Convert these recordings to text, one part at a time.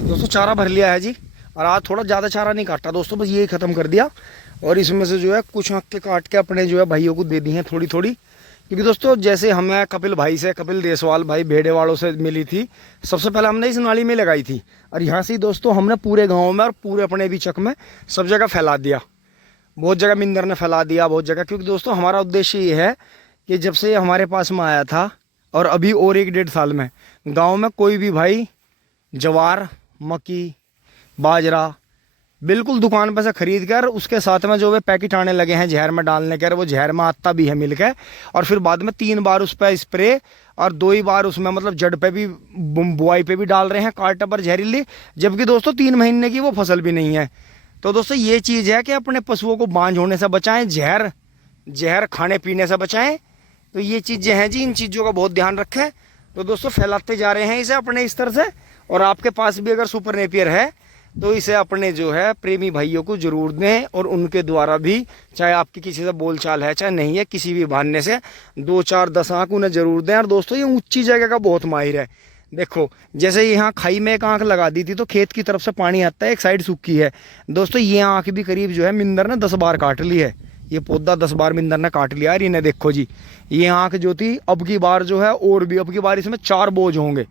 दोस्तों चारा भर लिया है जी। और आज थोड़ा ज़्यादा चारा नहीं काटा दोस्तों, बस यही ख़त्म कर दिया। और इसमें से जो है कुछ हक के काट के अपने जो है भाइयों को दे दी हैं थोड़ी थोड़ी। क्योंकि दोस्तों जैसे हमें कपिल भाई से, कपिल देसवाल भाई भेड़े वालों से मिली थी, सबसे पहले हमने इस नाली में लगाई थी। और यहाँ से दोस्तों हमने पूरे गाँव में और पूरे अपने भी चक में सब जगह फैला दिया। बहुत जगह मिंदर ने फैला दिया, बहुत जगह। क्योंकि दोस्तों हमारा उद्देश्य ये है कि जब से हमारे पास में आया था और अभी और 1-1.5 साल में गाँव में कोई भी भाई ज्वार, मक्की, बाजरा बिल्कुल दुकान पर से खरीद कर उसके साथ में जो वे पैकेट आने लगे हैं जहर में डालने के, वो जहर में आता भी है मिल के। और फिर बाद में 3 बार उस पर स्प्रे और 2 ही बार उसमें मतलब जड़ पे भी, बुआई पे भी डाल रहे हैं कार्ट पर जहरीली। जबकि दोस्तों 3 महीने की वो फसल भी नहीं है। तो दोस्तों ये चीज़ है कि अपने पशुओं को बांझ होने से बचाएं, जहर खाने पीने से बचाएं। तो ये चीज़ें हैं जी, इन चीज़ों का बहुत ध्यान रखें। तो दोस्तों फैलाते जा रहे हैं इसे अपने इस तरह से। और आपके पास भी अगर सुपर नेपियर है तो इसे अपने जो है प्रेमी भाइयों को जरूर दें। और उनके द्वारा भी, चाहे आपकी किसी से बोलचाल है चाहे नहीं है, किसी भी बहाने से 2, 4, 10 आँख उन्हें जरूर दें। और दोस्तों ये ऊंची जगह का बहुत माहिर है। देखो जैसे यहाँ खाई में एक आँख लगा दी थी तो खेत की तरफ से पानी आता है, एक साइड सूखी है। दोस्तों ये आँख भी करीब जो है मिंदर ने 10 बार काट ली है। ये पौधा 10 बार मिंदर ने काट लिया। और इन्हें देखो जी, ये आँख जो थी अब की बार जो है, और भी अब की बार इसमें 4 बोझ होंगे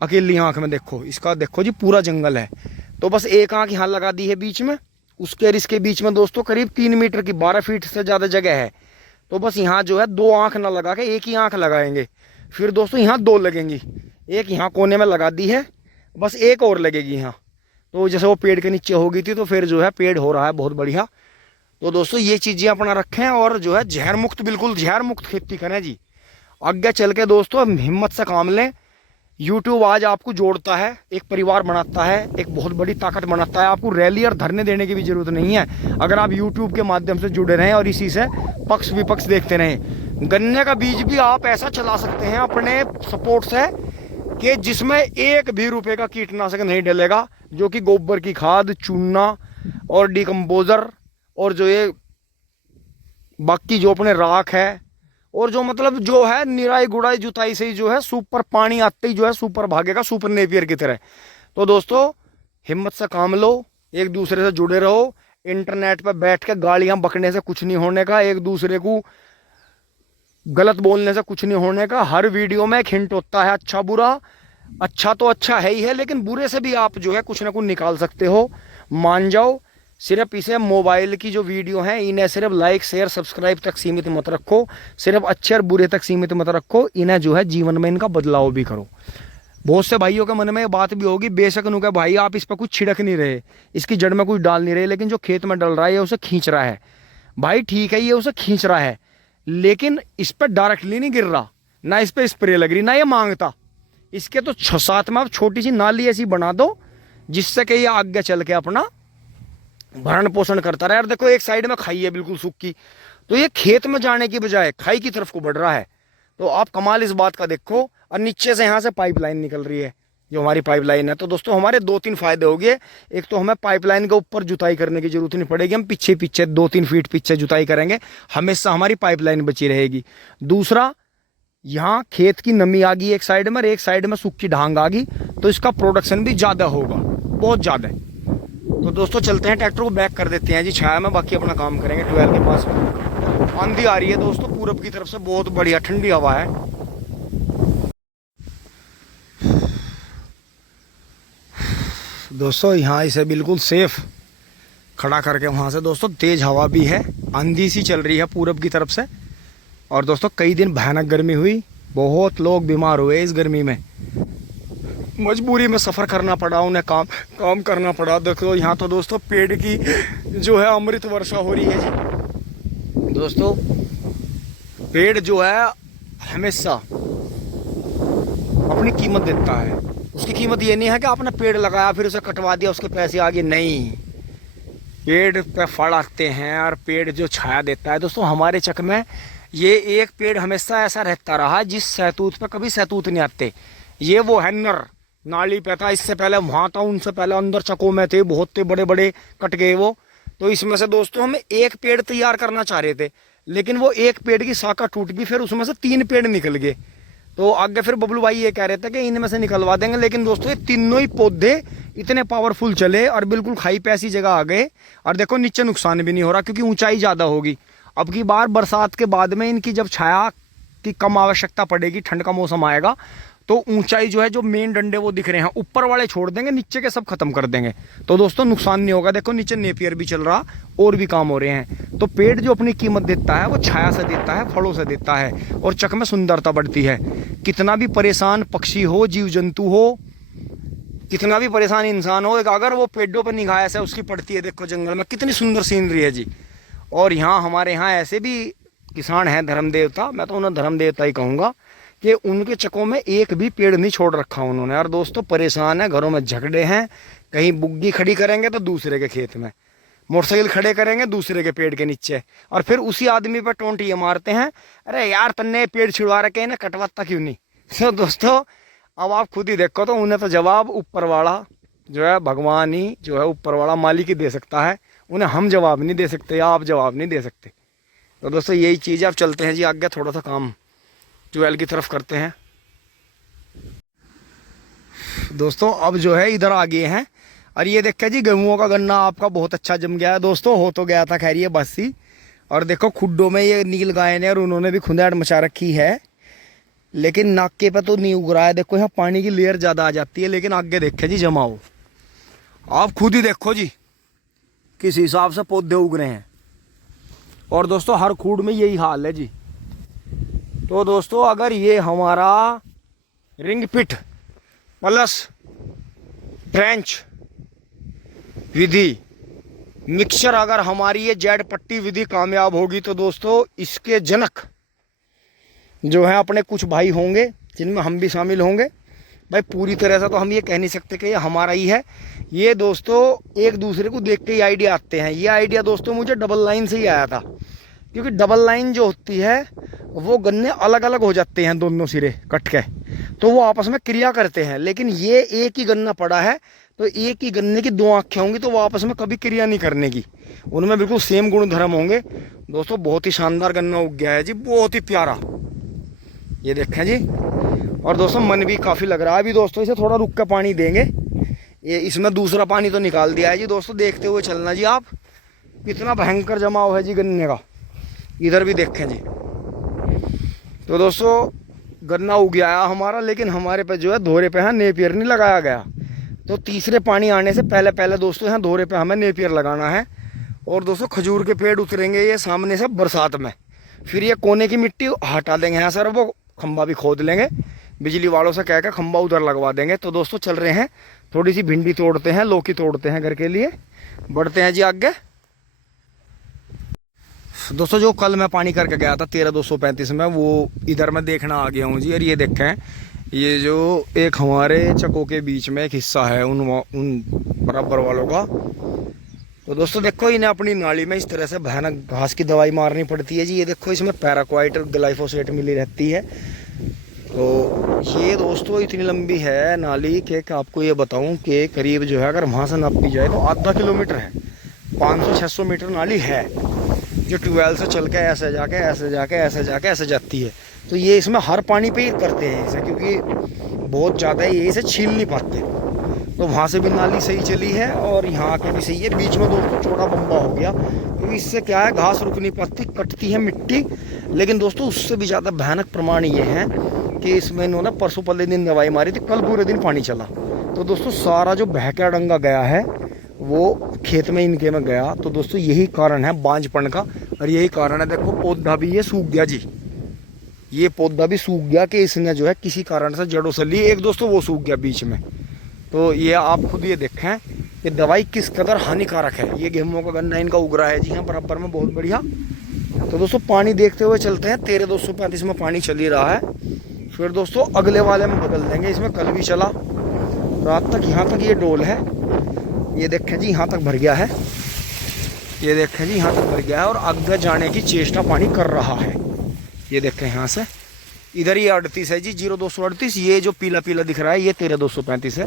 अकेली आँख में। देखो इसका, देखो जी पूरा जंगल है। तो बस एक आँख यहाँ लगा दी है बीच में, उसके और इसके बीच में दोस्तों करीब 3 मीटर की, 12 फीट से ज़्यादा जगह है। तो बस यहाँ जो है 2 आँख ना लगा के एक ही आँख लगाएंगे। फिर दोस्तों यहाँ 2 लगेंगी, एक यहाँ कोने में लगा दी है, बस एक और लगेगी यहाँ। तो जैसे वो पेड़ के नीचे हो गई थी तो फिर जो है पेड़ हो रहा है बहुत बढ़िया। तो दोस्तों ये चीज़ें अपना रखें और जो है जहर मुक्त, बिल्कुल जहर मुक्त खेती करें जी। आगे चल के दोस्तों हिम्मत से काम लें। यूट्यूब आज आपको जोड़ता है, एक परिवार बनाता है, एक बहुत बड़ी ताकत बनाता है। आपको रैली और धरने देने की भी जरूरत नहीं है अगर आप यूट्यूब के माध्यम से जुड़े रहें और इसी से पक्ष विपक्ष देखते रहें। गन्ने का बीज भी आप ऐसा चला सकते हैं अपने सपोर्ट से कि जिसमें 1 भी रुपए का कीटनाशक नहीं डलेगा, जो कि गोबर की खाद, चूना और डिकम्पोजर और जो ये बाकी जो अपने राख है और जो मतलब जो है निराई गुड़ाई जुताई से ही जो है सुपर पानी आते ही जो है सुपर भागेगा, सुपर नेपियर की तरह। तो दोस्तों हिम्मत से काम लो, एक दूसरे से जुड़े रहो। इंटरनेट पर बैठ के गालियां बकने से कुछ नहीं होने का, एक दूसरे को गलत बोलने से कुछ नहीं होने का। हर वीडियो में एक हिंट होता है, अच्छा बुरा। अच्छा तो अच्छा है ही है, लेकिन बुरे से भी आप जो है कुछ ना कुछ निकाल सकते हो, मान जाओ। सिर्फ इसे मोबाइल की जो वीडियो हैं इन्हें सिर्फ लाइक, शेयर, सब्सक्राइब तक सीमित मत रखो। सिर्फ अच्छे और बुरे तक सीमित मत रखो। इन्हें जो है जीवन में इनका बदलाव भी करो। बहुत से भाइयों के मन में ये बात भी होगी, बेशक उनका भाई आप इस पर कुछ छिड़क नहीं रहे, इसकी जड़ में कुछ डाल नहीं रहे, लेकिन जो खेत में डल रहा है ये उसे खींच रहा है। भाई ठीक है, ये उसे खींच रहा है, लेकिन इस पर डायरेक्टली नहीं गिर रहा, ना इस पर स्प्रे लग रही, ना ये मांगता। इसके तो 6-7 में आप छोटी सी नाली ऐसी बना दो जिससे कि ये आगे चल के अपना भरण पोषण करता रहे। और देखो एक साइड में खाई है बिल्कुल सूखी, तो ये खेत में जाने की बजाय खाई की तरफ को बढ़ रहा है। तो आप कमाल इस बात का देखो। और नीचे से यहाँ से पाइपलाइन निकल रही है, जो हमारी पाइपलाइन है। तो दोस्तों हमारे 2-3 फायदे हो गए। एक तो हमें पाइपलाइन के ऊपर जुताई करने की जरूरत नहीं पड़ेगी, हम पीछे 2-3 फीट पीछे जुताई करेंगे, हमेशा हमारी पाइपलाइन बची रहेगी। दूसरा, यहाँ खेत की नमी आ गई एक साइड में और एक साइड में सूखी ढांग आ गई, तो इसका प्रोडक्शन भी ज़्यादा होगा, बहुत ज़्यादा। तो दोस्तों चलते हैं, ट्रैक्टर को बैक कर देते हैं जी छाया में, बाकी अपना काम करेंगे। 12 के पास आंधी आ रही है दोस्तों पूरब की तरफ से, बहुत बढ़िया ठंडी हवा है। दोस्तों यहाँ इसे बिल्कुल सेफ खड़ा करके वहाँ से दोस्तों तेज हवा भी है, आंधी सी चल रही है पूरब की तरफ से। और दोस्तों कई दिन भयानक गर्मी हुई, बहुत लोग बीमार हुए इस गर्मी में, मजबूरी में सफ़र करना पड़ा, उन्हें काम करना पड़ा। देखो यहाँ तो दोस्तों पेड़ की जो है अमृत वर्षा हो रही है जी। दोस्तों पेड़ जो है हमेशा अपनी कीमत देता है। उसकी कीमत ये नहीं है कि आपने पेड़ लगाया फिर उसे कटवा दिया उसके पैसे आगे, नहीं। पेड़ पे फल आते हैं और पेड़ जो छाया देता है। दोस्तों हमारे चक में ये एक पेड़ हमेशा ऐसा रहता रहा जिस सहतूत पे कभी सहतूत नहीं आते। ये वो है नर, नाली पे था, इससे पहले वहाँ था, उनसे पहले अंदर चकों में थे, बहुत थे, बड़े बड़े कट गए वो। तो इसमें से दोस्तों हम एक पेड़ तैयार करना चाह रहे थे, लेकिन वो एक पेड़ की शाखा टूट गई, फिर उसमें से 3 पेड़ निकल गए। तो आगे फिर बबलू भाई ये कह रहे थे कि इनमें से निकलवा देंगे, लेकिन दोस्तों ये तीनों ही पौधे इतने पावरफुल चले और बिल्कुल खाई पे ऐसी जगह आ गए। और देखो नीचे नुकसान भी नहीं हो रहा क्योंकि ऊंचाई ज़्यादा होगी। अब की बार बरसात के बाद में इनकी जब छाया की कम आवश्यकता पड़ेगी, ठंड का मौसम आएगा, तो ऊंचाई जो है, जो मेन डंडे वो दिख रहे हैं ऊपर वाले छोड़ देंगे, नीचे के सब खत्म कर देंगे। तो दोस्तों नुकसान नहीं होगा। देखो नीचे नेपियर भी चल रहा और भी काम हो रहे हैं। तो पेड़ जो अपनी कीमत देता है वो छाया से देता है, फलों से देता है और चक में सुंदरता बढ़ती है। कितना भी परेशान पक्षी हो, जीव जंतु हो, कितना भी परेशान इंसान हो, अगर वो पेड़ों पर निगाह ऐसे उसकी पड़ती है, देखो जंगल में कितनी सुंदर सीनरी है जी। और यहाँ हमारे यहाँ ऐसे भी किसान हैं धर्म देवता, मैं तो उन्हें धर्म देवता ही कहूँगा, कि उनके चकों में एक भी पेड़ नहीं छोड़ रखा उन्होंने। और दोस्तों परेशान है, घरों में झगड़े हैं, कहीं बुग्गी खड़ी करेंगे तो दूसरे के खेत में, मोटरसाइकिल खड़े करेंगे दूसरे के पेड़ के नीचे, और फिर उसी आदमी पर टोंट ये मारते हैं, अरे यार तन्ने पेड़ छिड़वा रखे हैं ना, कटवाता क्यों नहीं। तो दोस्तों अब आप खुद ही देखो, तो उन्हें तो जवाब ऊपर वाला जो है, भगवान ही जो है, ऊपर वाला मालिक ही दे सकता है। उन्हें हम जवाब नहीं दे सकते या आप जवाब नहीं दे सकते। तो दोस्तों यही चीज़ है। अब चलते हैं जी आगे, थोड़ा सा काम ट्यूबवेल की तरफ करते हैं। दोस्तों अब जो है इधर आ गए हैं और ये देखिए जी गेहूं का गन्ना आपका बहुत अच्छा जम गया है दोस्तों। हो तो गया था खैर ये बस ही। और देखो खुड्डों में ये नील गाय ने और उन्होंने भी खुंदाड़ मचा रखी है, लेकिन नाके पे तो नहीं उग रहा है। देखो यहाँ पानी की लेयर ज़्यादा आ जाती है, लेकिन आगे देखे जी जमाओ, आप खुद ही देखो जी किस हिसाब से पौधे उग रहे हैं। और दोस्तों हर खूड में यही हाल है जी। तो दोस्तों अगर ये हमारा रिंग पिट प्लस ट्रेंच विधि मिक्सचर, अगर हमारी ये जेड पट्टी विधि कामयाब होगी, तो दोस्तों इसके जनक जो है अपने कुछ भाई होंगे, जिनमें हम भी शामिल होंगे। भाई पूरी तरह से तो हम ये कह नहीं सकते कि ये हमारा ही है। ये दोस्तों एक दूसरे को देख के ही आइडिया आते हैं। ये आइडिया दोस्तों मुझे डबल लाइन से ही आया था, क्योंकि डबल लाइन जो होती है वो गन्ने अलग अलग हो जाते हैं, दोनों सिरे कट के, तो वो आपस में क्रिया करते हैं। लेकिन ये एक ही गन्ना पड़ा है, तो एक ही गन्ने की दो आँखें होंगी, तो वो आपस में कभी क्रिया नहीं करने की, उनमें बिल्कुल सेम गुण धर्म होंगे। दोस्तों बहुत ही शानदार गन्ना उग गया है जी, बहुत ही प्यारा, ये देखें जी। और दोस्तों मन भी काफ़ी लग रहा है। अभी दोस्तों इसे थोड़ा रुक कर पानी देंगे, ये इसमें दूसरा पानी तो निकाल दिया है जी। दोस्तों देखते हुए चलना जी आप, कितना भयंकर जमाव है जी गन्ने का, इधर भी देखें जी। तो दोस्तों गन्ना उग गया हमारा, लेकिन हमारे पे जो है धोरे पे यहाँ नेपियर नहीं लगाया गया। तो तीसरे पानी आने से पहले पहले दोस्तों यहाँ धोरे पे हमें नेपियर लगाना है। और दोस्तों खजूर के पेड़ उतरेंगे ये सामने से बरसात में, फिर ये कोने की मिट्टी हटा देंगे यहाँ सर, वो खंबा भी खोद लेंगे, बिजली वालों से कह कर खंबा उधर लगवा देंगे। तो दोस्तों चल रहे हैं, थोड़ी सी भिंडी तोड़ते हैं, लौकी तोड़ते हैं घर के लिए, बढ़ते हैं जी आगे। दोस्तों जो कल मैं पानी करके गया था 13-235 में, वो इधर मैं देखना आ गया हूँ जी। और ये देखें, ये जो एक हमारे चकों के बीच में एक हिस्सा है उन बराबर वालों का, तो दोस्तों देखो इन्हें अपनी नाली में इस तरह से भयानक घास की दवाई मारनी पड़ती है जी। ये देखो इसमें पैराक्वाइट और ग्लाइफोसेट मिली रहती है। तो ये दोस्तों इतनी लंबी है नाली कि आपको ये बताऊं कि करीब जो है अगर वहाँ से नापी जाए तो आधा किलोमीटर है, 500-600 मीटर नाली है, जो ट्यूबवेल से चल के ऐसे जाके ऐसे जाके ऐसे जाके ऐसे जाती है। तो ये इसमें हर पानी पे ही करते हैं इसे, क्योंकि बहुत ज़्यादा ये इसे छील नहीं पाते। तो वहाँ से भी नाली सही चली है और यहाँ के भी सही है। बीच में दोस्तों चौड़ा बम्बा हो गया, क्योंकि इससे क्या है घास रुक नहीं पाती, कटती है मिट्टी। लेकिन दोस्तों उससे भी ज़्यादा भयानक प्रमाण ये है कि इसमें इन्होंने परसों पहले दिन दवाई मारी थी, कल पूरे दिन पानी चला। तो दोस्तों सारा जो बहका डंगा गया है वो खेत में इनके में गया। तो दोस्तों यही कारण है बांझपन का, और यही कारण है देखो पौधा भी ये सूख गया जी, ये पौधा भी सूख गया कि इसने जो है किसी कारण से जड़ों से ली, एक दोस्तों वो सूख गया बीच में। तो ये आप खुद ये देखें कि दवाई किस कदर हानिकारक है। ये गेहूं का गन्ना इनका उग रहा है जी यहाँ बराबर में, बहुत बढ़िया। तो दोस्तों पानी देखते हुए चलते हैं, 13-235 में पानी चल ही रहा है। फिर दोस्तों अगले वाले में बदल देंगे, इसमें कल भी चला रात तक, यहाँ तक ये डोल है, ये देखें जी यहाँ तक भर गया है, ये देखें जी यहाँ तक भर गया है और आगे जाने की चेष्टा पानी कर रहा है। ये देखें यहाँ से इधर ये 38 है जी, 0238। ये जो पीला पीला दिख रहा है ये 13-235 है।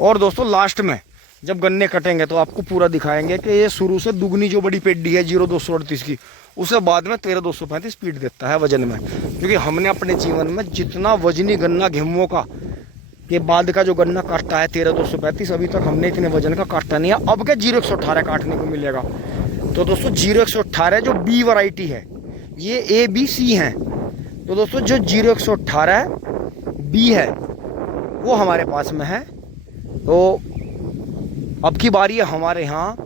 और दोस्तों लास्ट में जब गन्ने कटेंगे तो आपको पूरा दिखाएंगे कि ये शुरू से दुगनी जो बड़ी पेड्डी है 0238 की, उसके बाद में 13,235 स्पीड देता है वजन में। क्योंकि हमने अपने जीवन में जितना वजनी गन्ना गेहूं का के बाद का जो गन्ना काटता है 13,235, अभी तक हमने इतने वजन का काटता नहीं है। अब क्या 0118 काटने को मिलेगा। तो दोस्तों 0118 जो बी वैरायटी है, ये ए बी सी हैं। तो दोस्तों जो 0118 बी है वो हमारे पास में है। तो अब की बारी है हमारे यहाँ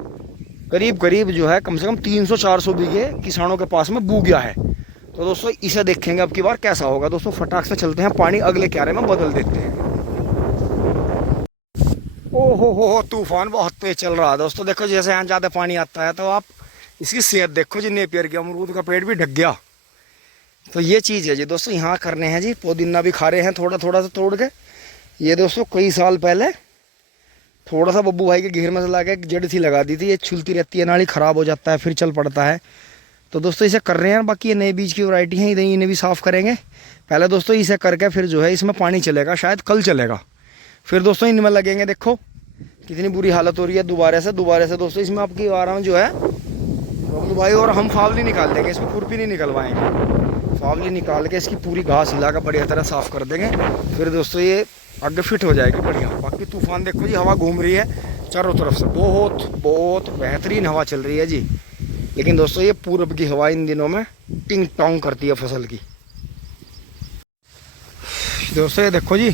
करीब करीब जो है कम से कम 300-400 बीघे किसानों के पास में बू गया है। तो दोस्तों इसे देखेंगे अब की बार कैसा होगा। दोस्तों फटाक से चलते हैं, पानी अगले क्यारे में बदल देते हैं। ओहो हो तूफान बहुत तेज चल रहा है। दोस्तों देखो जैसे यहाँ ज़्यादा पानी आता है तो आप इसकी सेहत देखो जी, नेपियर के अमरूद का पेड़ भी ढक गया। तो ये चीज़ है जी दोस्तों, यहाँ करने हैं जी पुदीना भी खा रहे हैं थोड़ा थोड़ा सा तोड़ के। ये दोस्तों कई साल पहले थोड़ा सा बब्बू भाई के घेर में से ला के जड़ सी लगा दी थी, ये छुलती रहती है, नाली ख़राब हो जाता है फिर चल पड़ता है। तो दोस्तों इसे कर रहे हैं। बाकी ये नए बीज की वैरायटी है, इन्हें भी साफ़ करेंगे पहले दोस्तों। इसे करके फिर जो है इसमें पानी चलेगा, शायद कल चलेगा। फिर दोस्तों इनमें लगेंगे, देखो कितनी बुरी हालत हो रही है दोबारा से दोस्तों। इसमें आपकी आराम जो है बब्बू भाई और हम फावली निकाल देंगे, इसमें खुरपी नहीं निकलवाएंगे। फावली निकाल के इसकी पूरी घास हिला कर बढ़िया तरह साफ़ कर देंगे। फिर दोस्तों ये आगे फिट हो जाएगी बढ़िया। बाकी तूफान देखो जी, हवा घूम रही है चारों तरफ से, बहुत बहुत बेहतरीन हवा चल रही है जी। लेकिन दोस्तों ये पूरब की हवा इन दिनों में टिंग टोंग करती है फसल की। दोस्तों ये देखो जी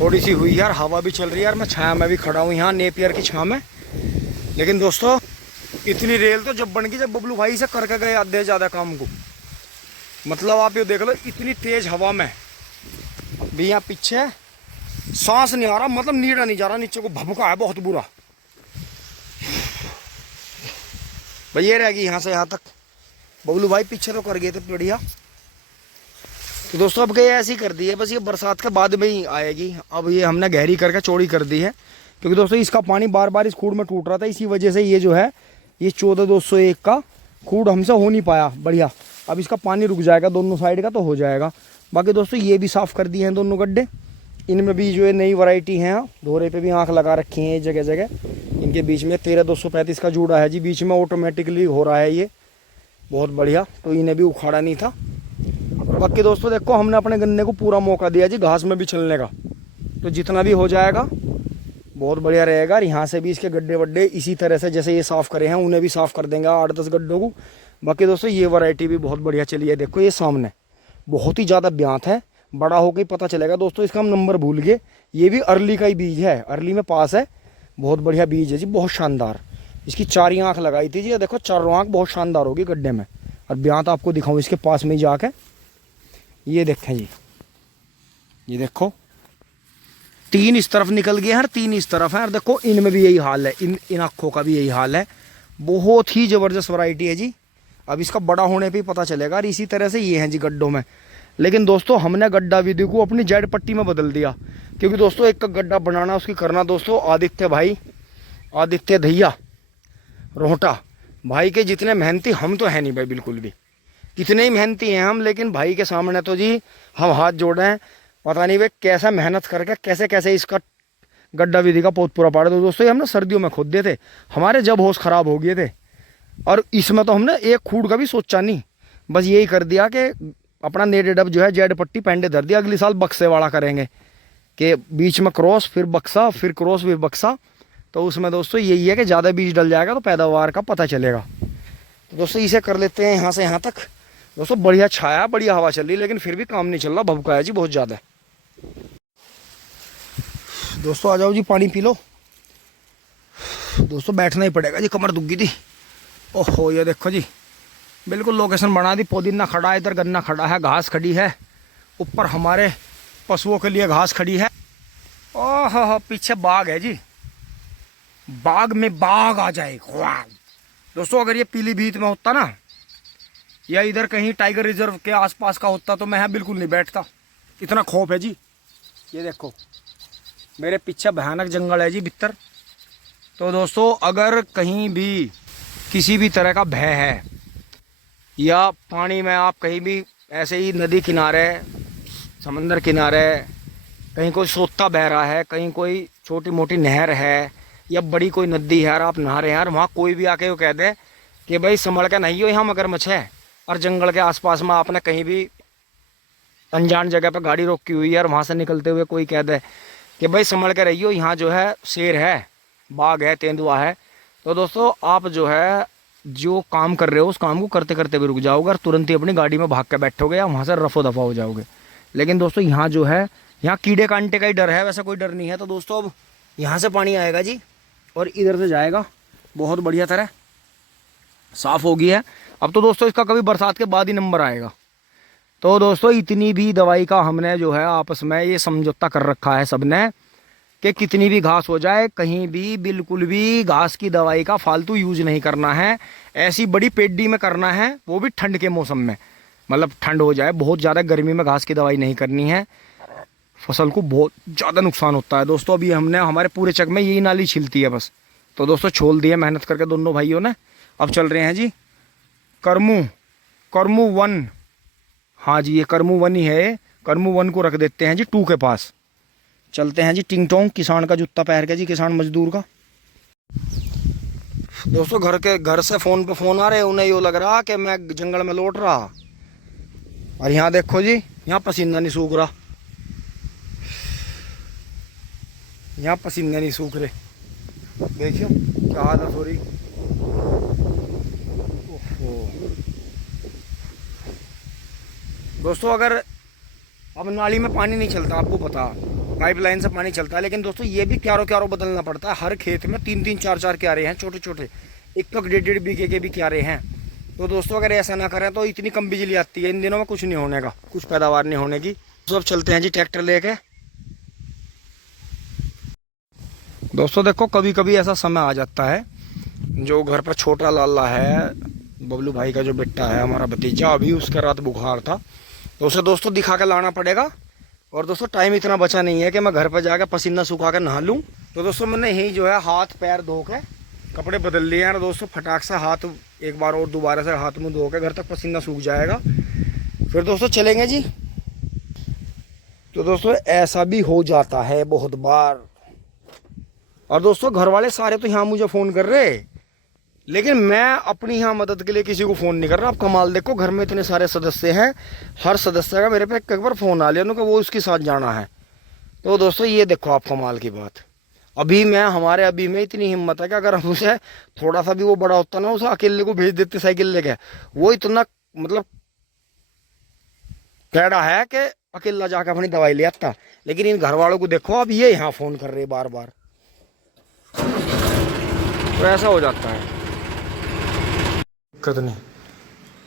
थोड़ी सी हुई यार, हवा भी चल रही है यार। मैं छाया में भी खड़ा हूँ यहाँ नेपियर की छाया में। लेकिन दोस्तों इतनी रेल तो जब बन गई जब बबलू भाई से करके गए आधे ज़्यादा काम को। मतलब आप ये देख लो इतनी तेज़ हवा में भी यहाँ पीछे सांस नहीं आ रहा, मतलब नीड़ा नहीं जा रहा, नीचे को भभका है बहुत बुरा। भाई ये रह गई यहाँ से यहाँ तक, बबलू भाई पीछे तो कर गए थे बढ़िया। तो दोस्तों अब ये ऐसी कर दी है, बस ये बरसात के बाद में ही आएगी। अब ये हमने गहरी करके चौड़ी कर दी है, क्योंकि दोस्तों इसका पानी बार बार इस खूड़ में टूट रहा था। इसी वजह से ये जो है ये 14,201 का खूड़ हमसे हो नहीं पाया बढ़िया। अब इसका पानी रुक जाएगा दोनों साइड का तो हो जाएगा। बाकी दोस्तों ये भी साफ़ कर दिए हैं दोनों गड्ढे। इनमें भी जो है नई वैरायटी है, धोरे पे भी आँख लगा रखी है जगह जगह। इनके बीच में 13,235 का जूड़ा है जी, बीच में ऑटोमेटिकली हो रहा है ये, बहुत बढ़िया। तो इन्हें भी उखाड़ा नहीं था। बाकी दोस्तों देखो हमने अपने गन्ने को पूरा मौका दिया जी घास में भी चलने का। तो जितना भी हो जाएगा बहुत बढ़िया रहेगा। और यहाँ से भी इसके गड्ढे वड्ढे इसी तरह से जैसे ये साफ़ करे हैं उन्हें भी साफ़ कर देंगे 8-10 गड्ढों को। बाकी दोस्तों ये वैरायटी भी बहुत बढ़िया चली है। देखो ये सामने बहुत ही ज़्यादा ब्यांत है, बड़ा होकर ही पता चलेगा। दोस्तों इसका हम नंबर भूल गए, ये भी अर्ली का ही बीज है, अर्ली में पास है। बहुत बढ़िया बीज है जी, बहुत शानदार। इसकी 4 आँख लगाई थी जी, देखो 4 आँख बहुत शानदार होगी गड्ढे में। और ब्यांत आपको दिखाऊँ इसके पास में ही जाके, ये देखें जी, ये देखो 3 इस तरफ निकल गए हैं और 3 इस तरफ है। और देखो इनमें भी यही हाल है, इन आँखों का भी यही हाल है। बहुत ही ज़बरदस्त वैरायटी है जी। अब इसका बड़ा होने पे ही पता चलेगा। और इसी तरह से ये हैं जी गड्ढों में। लेकिन दोस्तों हमने गड्ढा विधि को अपनी जेड पट्टी में बदल दिया, क्योंकि दोस्तों एक गड्ढा बनाना उसकी करना दोस्तों आदित्य भाई, आदित्य भैया रोहटा भाई के जितने मेहनती हम तो है नहीं भाई बिल्कुल भी। कितने ही मेहनती हैं हम, लेकिन भाई के सामने तो जी हम हाथ जोड़े हैं। पता नहीं वे कैसा मेहनत करके कैसे कैसे इसका गड्ढा विधि का पोत पूरा पाड़ा। तो दोस्तों ये हमने सर्दियों में खोद दिए थे, हमारे जब होश ख़राब हो गए थे। और इसमें तो हमने एक खूड़ का भी सोचा नहीं, बस यही कर दिया कि अपना नेट डब जो है जेड पट्टी पेंडे धर दिया। अगले साल बक्से वाला करेंगे कि बीच में क्रॉस, फिर बक्सा, फिर क्रॉस, फिर बक्सा। तो उसमें दोस्तों यही है कि ज़्यादा बीज डल जाएगा तो पैदावार का पता चलेगा। तो दोस्तों इसे कर लेते हैं यहाँ से यहाँ तक। दोस्तों बढ़िया छाया, बढ़िया हवा चल रही, लेकिन फिर भी काम नहीं चल रहा, भभकाया जी बहुत ज़्यादा। दोस्तों आ जाओ जी, पानी पी लो। दोस्तों बैठना ही पड़ेगा जी, कमर दुख गई थी। ओहो ये देखो जी बिल्कुल लोकेशन बना दी। पुदीना खड़ा है, इधर गन्ना खड़ा है, घास खड़ी है, ऊपर हमारे पशुओं के लिए घास खड़ी है। ओह पीछे बाग है जी, बाग में बाघ आ जाए। दोस्तों अगर ये पीलीभीत में होता ना, या इधर कहीं टाइगर रिजर्व के आसपास का होता तो मैं बिल्कुल नहीं बैठता, इतना खौफ है जी। ये देखो मेरे पीछे भयानक जंगल है जी भीतर। तो दोस्तों अगर कहीं भी किसी भी तरह का भय है, या पानी में आप कहीं भी ऐसे ही नदी किनारे, समंदर किनारे, कहीं कोई सोता बह रहा है, कहीं कोई छोटी मोटी नहर है या बड़ी कोई नदी है और आप नहा रहे हैं यार, वहाँ कोई भी आके वो कह दे कि भाई संभल के नहीं हो, यहाँ मगरमच्छ है। और जंगल के आसपास में आपने कहीं भी अनजान जगह पर गाड़ी रोकी हुई है और वहाँ से निकलते हुए कोई कह दे कि भाई संभल के रहियो, यहाँ जो है शेर है, बाघ है, तेंदुआ है, तो दोस्तों आप जो है जो काम कर रहे हो उस काम को करते करते भी रुक जाओगे और तुरंत ही अपनी गाड़ी में भाग के बैठोगे या वहाँ से रफो दफा हो जाओगे। लेकिन दोस्तों यहाँ जो है, यहाँ कीड़े कांटे का ही डर है, वैसा कोई डर नहीं है। तो दोस्तों अब यहाँ से पानी आएगा जी और इधर से जाएगा, बहुत बढ़िया तरह साफ़ हो गई है। अब तो दोस्तों इसका कभी बरसात के बाद ही नंबर आएगा। तो दोस्तों इतनी भी दवाई का हमने जो है आपस में ये समझौता कर रखा है सबने कि कितनी भी घास हो जाए, कहीं भी बिल्कुल भी घास की दवाई का फालतू यूज नहीं करना है। ऐसी बड़ी पेड्डी में करना है, वो भी ठंड के मौसम में, मतलब ठंड हो जाए, बहुत ज़्यादा गर्मी में घास की दवाई नहीं करनी है, फसल को बहुत ज़्यादा नुकसान होता है। दोस्तों अभी हमने हमारे पूरे चक में यही नाली छिलती है बस। तो दोस्तों छोल दिए मेहनत करके दोनों भाइयों ने। अब चल रहे हैं जी करमू 1। हाँ जी ये करमू 1 ही है, करमू 1 को रख देते हैं जी 2 के पास। चलते हैं जी टिंग टोंग, किसान का जूता पहन के जी, किसान मजदूर का। दोस्तों घर से फ़ोन पे फ़ोन आ रहे, उन्हें यो लग रहा कि मैं जंगल में लौट रहा। और यहाँ देखो जी, यहाँ पसीना नहीं सूख रहा, यहाँ पसीने नहीं सूख रहे, देखियो क्या हालत हो रही। दोस्तों अगर अब नाली में पानी नहीं चलता, आपको पता पाइपलाइन से पानी चलता है, लेकिन दोस्तों ये भी क्यारो बदलना पड़ता है। हर खेत में 3-3 4-4 क्यारे हैं, छोटे छोटे, 1-1 बीघे के भी क्यारे हैं। तो दोस्तों अगर ऐसा ना करें तो इतनी कम बिजली आती है इन दिनों में, कुछ नहीं होने का, कुछ पैदावार नहीं होने की। तो अब चलते हैं जी ट्रैक्टर लेके। दोस्तों देखो कभी कभी ऐसा समय आ जाता है, जो घर पर छोटा लाला है, बबलू भाई का जो बेटा है, हमारा भतीजा, अभी उसका रात बुखार था, तो उसे दोस्तों दिखा के लाना पड़ेगा। और दोस्तों टाइम इतना बचा नहीं है कि मैं घर पर जाकर पसीना सुखा कर नहा लूँ। तो दोस्तों मैंने यही जो है हाथ पैर धो के कपड़े बदल लिए हैं। दोस्तों फटाक से हाथ एक बार और दोबारा से हाथ मुँह धो के घर तक पसीना सूख जाएगा, फिर दोस्तों चलेंगे जी। तो दोस्तों ऐसा भी हो जाता है बहुत बार। और दोस्तों घर वाले सारे तो यहाँ मुझे फ़ोन कर रहे, लेकिन मैं अपनी यहाँ मदद के लिए किसी को फ़ोन नहीं कर रहा। आप कमाल देखो, घर में इतने सारे सदस्य हैं, हर सदस्य का मेरे पे एक बार फ़ोन आ लिया उनका, वो उसके साथ जाना है। तो दोस्तों ये देखो आप कमाल की बात, अभी में इतनी हिम्मत है कि अगर हम उसे थोड़ा सा भी वो बड़ा होता ना, उसे अकेले को भेज देते साइकिल लेके, वो इतना मतलब टेढ़ा है कि अकेला जाकर अपनी दवाई ले आता। लेकिन इन घर वालों को देखो, अब ये यहाँ फ़ोन कर रहे बार बार, तो ऐसा हो जाता है, दिक्कत नहीं।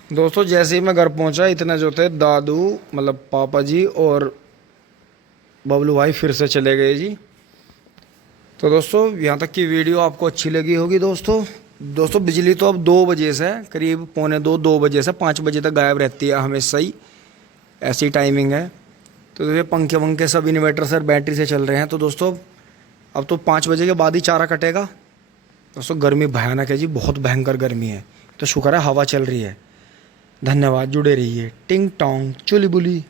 दोस्तों जैसे ही मैं घर पहुंचा, इतने जो थे दादू मतलब पापा जी और बबलू भाई फिर से चले गए जी। तो दोस्तों यहाँ तक की वीडियो आपको अच्छी लगी होगी। दोस्तों बिजली तो अब 2 बजे से करीब 2 बजे से 5 बजे तक गायब रहती है हमेशा ही, ऐसी टाइमिंग है। तो देखिए पंखे वंखे सब इन्वर्टर से बैटरी से चल रहे हैं। तो दोस्तों अब तो 5 बजे के बाद ही चारा कटेगा। दोस्तों गर्मी भयानक है जी, बहुत भयंकर गर्मी है। तो शुक्र है हवा चल रही है। धन्यवाद, जुड़े रहिए। टिंग टोंग चुली बुली।